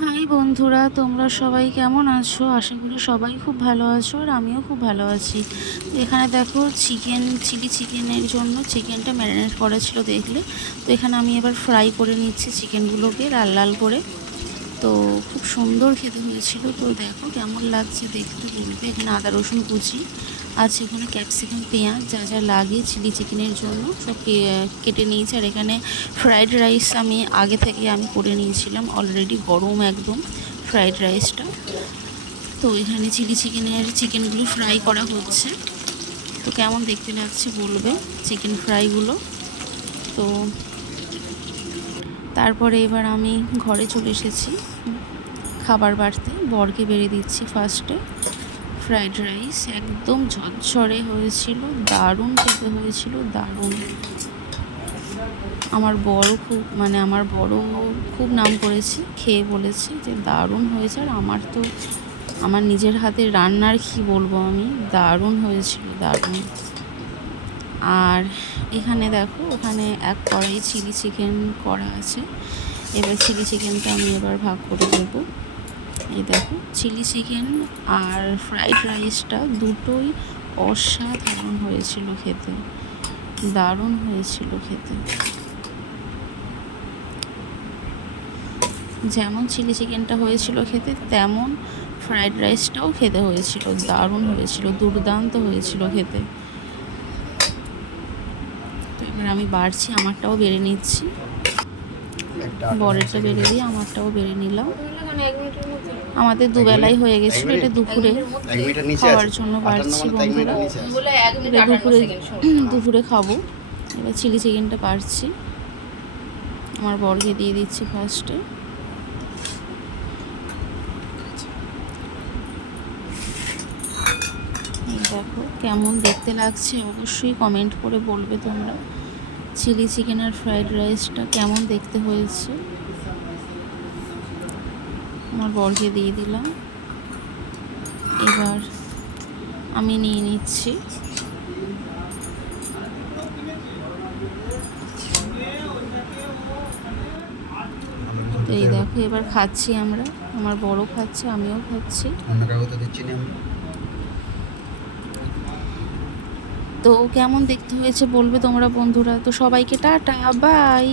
High বন্ধুরা, তোমরা সবাই কেমন আছো? আশা করি সবাই খুব ভালো আছো, আর আমিও খুব ভালো আছি। তো এখানে দেখো, চিলি চিকেনের জন্য চিকেনটা ম্যারিনেট করা ছিল দেখলে। তো এখানে আমি এবার ফ্রাই করে নিচ্ছি চিকেনগুলোকে লাল লাল করে। তো খুব সুন্দর খেতে হয়েছিল। তো দেখো কেমন লাগছে দেখতে বলবে। এখানে আদা রসুন কুচি আছে, এখানে ক্যাপসিকাম পেঁয়াজ যা যা লাগে চিলি চিকেনের জন্য সব কেটে নিয়েছি। আর এখানে ফ্রাইড রাইস আমি আগে থেকে আমি করে নিয়েছিলাম, অলরেডি গরম একদম ফ্রাইড রাইসটা। তো এখানে চিকেনগুলো ফ্রাই করা হচ্ছে। তো কেমন দেখতে লাগছে বলবে চিকেন ফ্রাইগুলো। তো তারপরে এবার আমি ঘরে চলে এসেছি খাবার বাড়তে। বরকে বেড়ে দিচ্ছি ফার্স্টে। ফ্রাইড রাইস একদম ঝরঝরে হয়েছিল, দারুণ খেতে হয়েছিল, দারুণ। আমার বড় খুব নাম করেছে, খেয়ে বলেছে যে দারুণ হয়েছে। আর আমার নিজের হাতে রান্নার কি বলবো আমি, দারুণ হয়েছিল, দারুণ। আর এখানে দেখো, ওখানে এক কড়াই চিলি চিকেন করা আছে। এবার চিলি চিকেনটা আমি এবার ভাগ করে দেবো। এই দেখো, চিলি চিকেন আর ফ্রাইড রাইসটা দুটোই অসাধারণ হয়েছিল খেতে, দারুণ হয়েছিল খেতে। যেমন চিলি চিকেনটা হয়েছিল খেতে, তেমন ফ্রাইড রাইসটাও খেতে হয়েছিল, দারুণ হয়েছিল, দুর্দান্ত হয়েছিল খেতে। তো এবার আমি বাড়ছি, আমারটাও বেড়ে নিচ্ছি। বরেরটা বেড়ে দিয়ে আমারটাও বেড়ে নিলাম। আমাদের দুবেলাই হয়ে গেছিলো, এটা দুপুরে খাওয়ার জন্য বাড়ছি বন্ধুরা। দুপুরে খাবো। এবার চিলি চিকেনটা বাড়ছি, আমার বরকে দিয়ে দিচ্ছি ফার্স্টে। দেখো কেমন দেখতে লাগছে, অবশ্যই কমেন্ট করে বলবে তোমরা চিলি চিকেন আর ফ্রাইড রাইসটা কেমন দেখতে হয়েছে। আমার বরকে দিয়ে দিলাম। এবার আমি নিয়ে নিচ্ছি। তো এই দেখো, এবার খাচ্ছি আমরা, আমার বড় খাচ্ছে, আমিও খাচ্ছি। তো কেমন দেখতে হয়েছে বলবে তোমরা বন্ধুরা। তো সবাইকে টাটা, বাই।